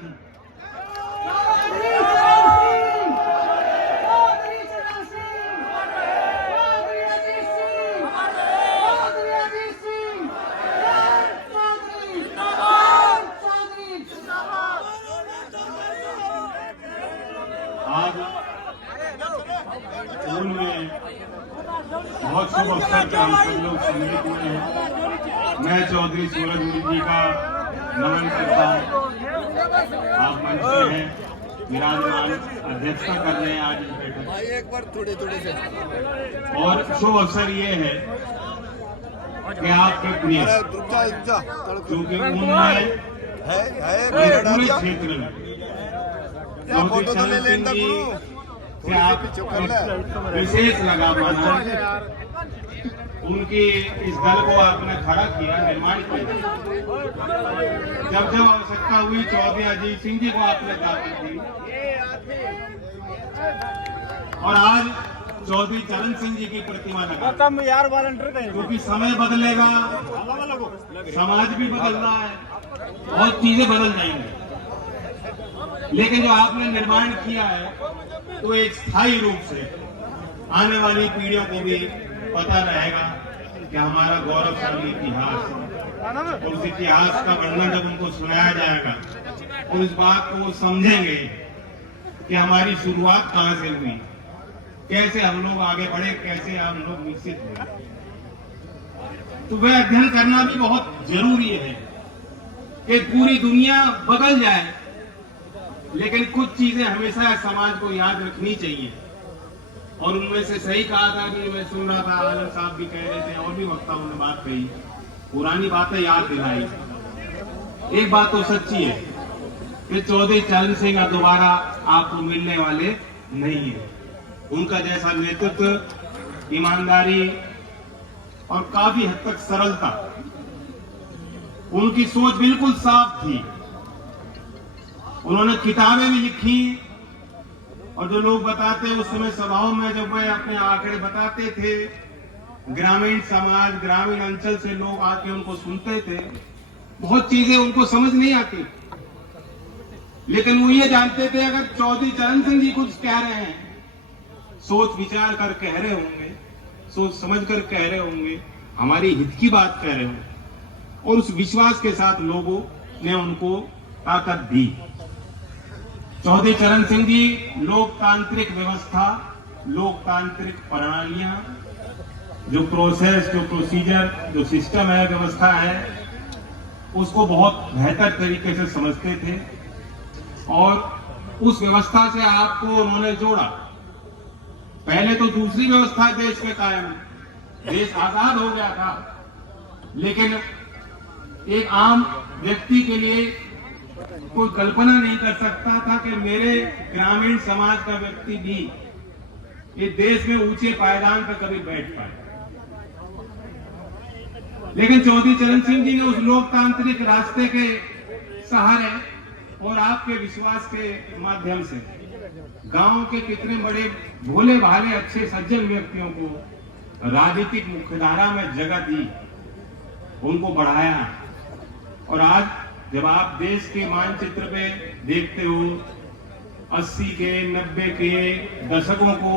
जी। आज स्कूल में बहुत शुभ अवसर पर हम सब लोग सम्मिलित हुए हैं। मैं चौधरी सूरजमुखी जी का नमन करता हूँ। आप मंच पे हैं, विराजमान अध्यक्षता कर रहे हैं आज इस बैठक। एक बार थोड़े से और शुभ अवसर ये है कि आपके प्रिय, क्योंकि उनमें पूरे क्षेत्र में चौधरी चरण सिंह जी से आप विशेष लगाव बना, उनकी इस दल को आपने खड़ा किया, निर्माण किया। जब जब आवश्यकता हुई चौधरी अजीत सिंह जी को आपने ताकत दी, और आज चौधरी चरण सिंह जी की प्रतिमा लगा, क्योंकि समय बदलेगा, समाज भी बदल रहा है, बहुत चीजें बदल जाएंगी, लेकिन जो आपने निर्माण किया है तो एक स्थायी रूप से आने वाली पीढ़ियों को भी पता रहेगा कि हमारा गौरवशाली इतिहास, और उस इतिहास का वर्णन जब उनको सुनाया जाएगा तो इस बात को वो समझेंगे कि हमारी शुरुआत कहां से हुई, कैसे हम लोग आगे बढ़े, कैसे हम लोग विकसित हुए। तो वह अध्ययन करना भी बहुत जरूरी है कि पूरी दुनिया बदल जाए, लेकिन कुछ चीजें हमेशा समाज को याद रखनी चाहिए। और उनमें से सही कहा था कि मैं सुन रहा था, आलम साहब भी कह रहे थे और भी वक्ताओं ने बात कही, पुरानी बातें याद दिलाई। एक बात तो सच्ची है कि चौधरी चरण सिंह दोबारा आपको मिलने वाले नहीं है। उनका जैसा नेतृत्व, ईमानदारी और काफी हद तक सरलता, उनकी सोच बिल्कुल साफ थी। उन्होंने किताबें भी लिखी, और जो लोग बताते उस समय सभाओं में जब वे अपने आंकड़े बताते थे, ग्रामीण समाज, ग्रामीण अंचल से लोग आके उनको सुनते थे। बहुत चीजें उनको समझ नहीं आती, लेकिन वो ये जानते थे अगर चौधरी चरण सिंह जी कुछ कह रहे हैं, सोच विचार कर कह रहे होंगे, सोच समझ कर कह रहे होंगे, हमारी हित की बात कह रहे होंगे, और उस विश्वास के साथ लोगों ने उनको ताकत दी। चौधरी चरण सिंह जी लोकतांत्रिक व्यवस्था, लोकतांत्रिक प्रणालियां, जो प्रोसेस, जो प्रोसीजर, जो सिस्टम है, व्यवस्था है, उसको बहुत बेहतर तरीके से समझते थे, और उस व्यवस्था से आपको उन्होंने जोड़ा। पहले तो दूसरी व्यवस्था देश में कायम, देश आजाद हो गया था, लेकिन एक आम व्यक्ति के लिए कोई कल्पना नहीं कर सकता था कि मेरे ग्रामीण समाज का व्यक्ति भी ये देश में ऊंचे पायदान पर कभी बैठ पाए। लेकिन चौधरी चरण सिंह जी ने उस लोकतांत्रिक रास्ते के सहारे और आपके विश्वास के माध्यम से गांव के कितने बड़े भोले भाले अच्छे सज्जन व्यक्तियों को राजनीतिक मुख्यधारा में जगह दी, उनको बढ़ाया। और आज जब आप देश के मानचित्र पे देखते हो 80 के 90 के दशकों को,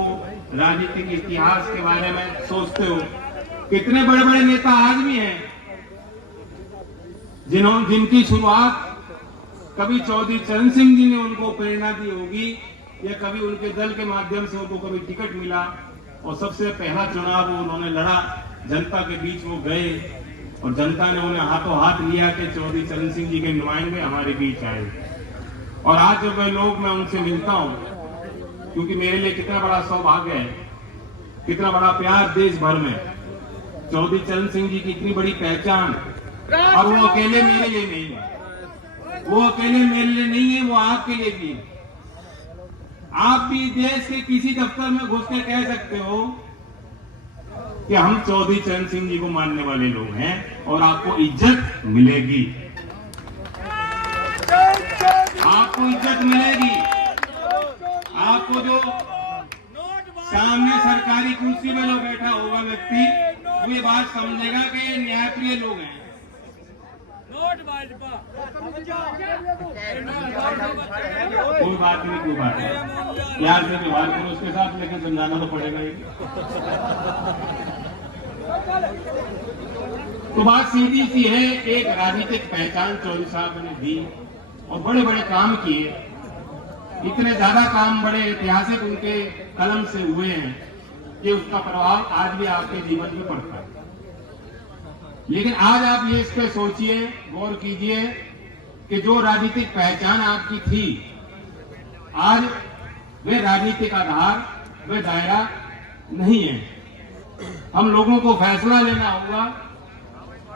राजनीतिक इतिहास के बारे में सोचते हो, कितने बड़े बड़े नेता आज भी हैं जिनकी शुरुआत कभी चौधरी चरण सिंह जी ने उनको प्रेरणा दी होगी, या कभी उनके दल के माध्यम से उनको कभी टिकट मिला और सबसे पहला चुनाव वो उन्होंने लड़ा, जनता के बीच वो गए और जनता ने उन्हें हाथों हाथ लिया कि चौधरी चरण सिंह जी के नुमाइंदे हमारे बीच आए। और आज जब वे लोग मैं उनसे मिलता हूं, क्योंकि मेरे लिए कितना बड़ा सौभाग्य है, कितना बड़ा प्यार देश भर में, चौधरी चरण सिंह जी की इतनी बड़ी पहचान, और वो अकेले मेरे लिए नहीं है, वो अकेले मेरे लिए नहीं है, वो आपके लिए भी है। आप भी देश के किसी दफ्तर में घुस के कह सकते हो कि हम चौधरी चरण सिंह जी को मानने वाले लोग हैं, और आपको इज्जत मिलेगी, आपको इज्जत मिलेगी। आपको जो सामने सरकारी कुर्सी में जो बैठा होगा व्यक्ति, वो ये बात समझेगा कि ये न्यायप्रिय लोग हैं। कोई बात नहीं, कोई बात नहीं, प्यार से व्यवहार करो उसके साथ, लेकिन समझाना तो पड़ेगा ही। तो बात सीधी सी है, एक राजनीतिक पहचान चौधरी साहब ने दी और बड़े बड़े काम किए, इतने ज्यादा काम बड़े ऐतिहासिक उनके कलम से हुए हैं कि उसका प्रभाव आज भी आपके जीवन में पड़ता है। लेकिन आज आप ये इस पे सोचिए, गौर कीजिए कि जो राजनीतिक पहचान आपकी थी, आज वे राजनीतिक आधार, वे दायरा नहीं है। हम लोगों को फैसला लेना होगा,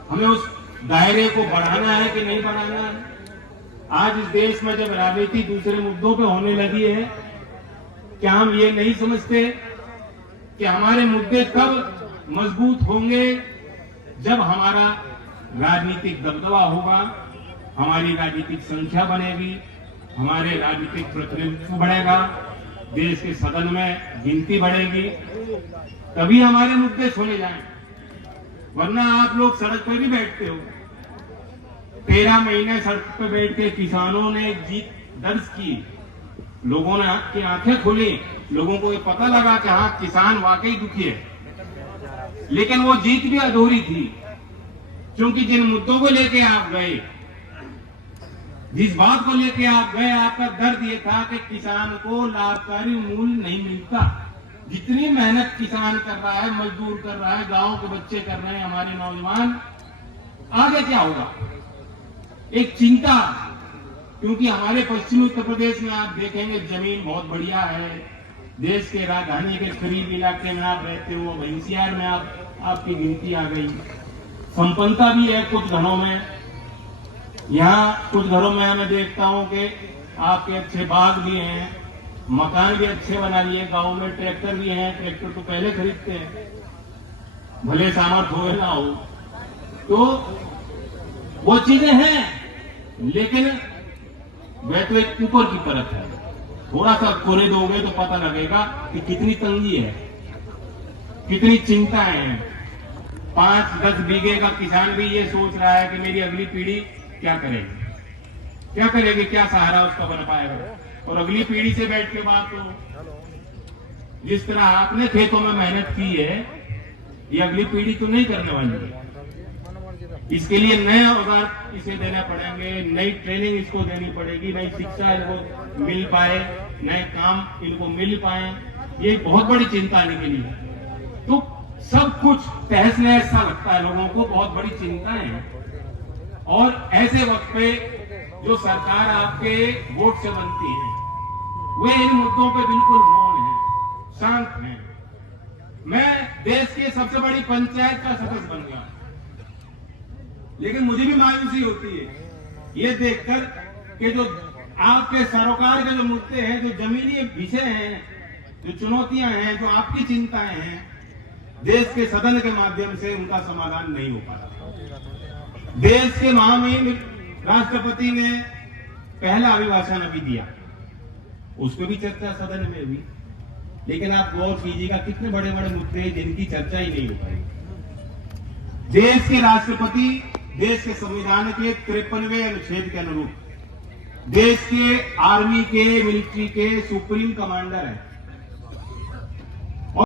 हमें उस दायरे को बढ़ाना है कि नहीं बढ़ाना है। आज इस देश में जब राजनीति दूसरे मुद्दों पे होने लगी है, क्या हम ये नहीं समझते कि हमारे मुद्दे कब मजबूत होंगे जब हमारा राजनीतिक दबदबा होगा, हमारी राजनीतिक संख्या बनेगी, हमारे राजनीतिक प्रतिनिधित्व बढ़ेगा, देश के सदन में गिनती बढ़ेगी, तभी हमारे मुद्दे सुने जाएं। वरना आप लोग सड़क पर ही बैठते हो। 13 महीने सड़क पर बैठ के किसानों ने जीत दर्ज की, लोगों ने की आंखें खोली, लोगों को ये पता लगा कि हाँ, किसान वाकई दुखी है। लेकिन वो जीत भी अधूरी थी, क्योंकि जिन मुद्दों को लेके आप गए, जिस बात को लेके आप गए, आपका दर्द ये था कि किसान को लाभकारी मूल्य नहीं मिलता। जितनी मेहनत किसान कर रहा है, मजदूर कर रहा है, गांव के बच्चे कर रहे हैं, हमारे नौजवान, आगे क्या होगा? एक चिंता, क्योंकि हमारे पश्चिमी उत्तर प्रदेश में आप देखेंगे जमीन बहुत बढ़िया है, देश के राजधानी के करीब इलाके में आप रहते हो, एनसीआर में आपकी गिनती आ गई, संपन्नता भी है कुछ घरों में। यहाँ कुछ घरों में मैं देखता हूँ कि आपके अच्छे बाग भी हैं, मकान भी अच्छे बना लिए, गांव में ट्रैक्टर भी हैं, ट्रैक्टर तो पहले खरीदते हैं, भले सामर्थ्य हो ना हो, तो वो चीजें हैं। लेकिन वह तो एक ऊपर की परत है, थोड़ा सा कोरे दोगे तो पता लगेगा कि कितनी तंगी है, कितनी चिंताएं हैं। 5-10 बीघे का किसान भी ये सोच रहा है कि मेरी अगली पीढ़ी क्या करेगी, क्या करेगी, क्या सहारा उसका बन पाएगा। और अगली पीढ़ी से बैठ के बात हो, जिस तरह आपने खेतों में मेहनत की है, ये अगली पीढ़ी तो नहीं करने वाली है। इसके लिए नए औजार इसे देने पड़ेंगे, नई ट्रेनिंग इसको देनी पड़ेगी, नई शिक्षा इनको मिल पाए, नए काम इनको मिल पाए, ये बहुत बड़ी चिंता निकली है। तो सब कुछ तहस नहस सा लगता है लोगों को, बहुत बड़ी चिंता है। और ऐसे वक्त पे जो सरकार आपके वोट से बनती है, वे इन मुद्दों पे बिल्कुल मौन है, शांत है। मैं देश की सबसे बड़ी पंचायत का सदस्य बन गया, लेकिन मुझे भी मायूसी होती है ये देखकर कि जो आपके सरोकार के जो मुद्दे हैं, जो जमीनी विषय हैं, जो चुनौतियां हैं, जो आपकी चिंताएं हैं, देश के सदन के माध्यम से उनका समाधान नहीं हो पा रहा। देश के महामहिम राष्ट्रपति ने पहला अभिभाषण अभी दिया, उस पर भी चर्चा सदन में हुई, लेकिन आप गौर कीजिएगा कितने बड़े बड़े मुद्दे हैं जिनकी चर्चा ही नहीं हो पाई। देश के राष्ट्रपति देश के संविधान के 53वें अनुच्छेद के अनुरूप देश के आर्मी के, मिलिट्री के सुप्रीम कमांडर है।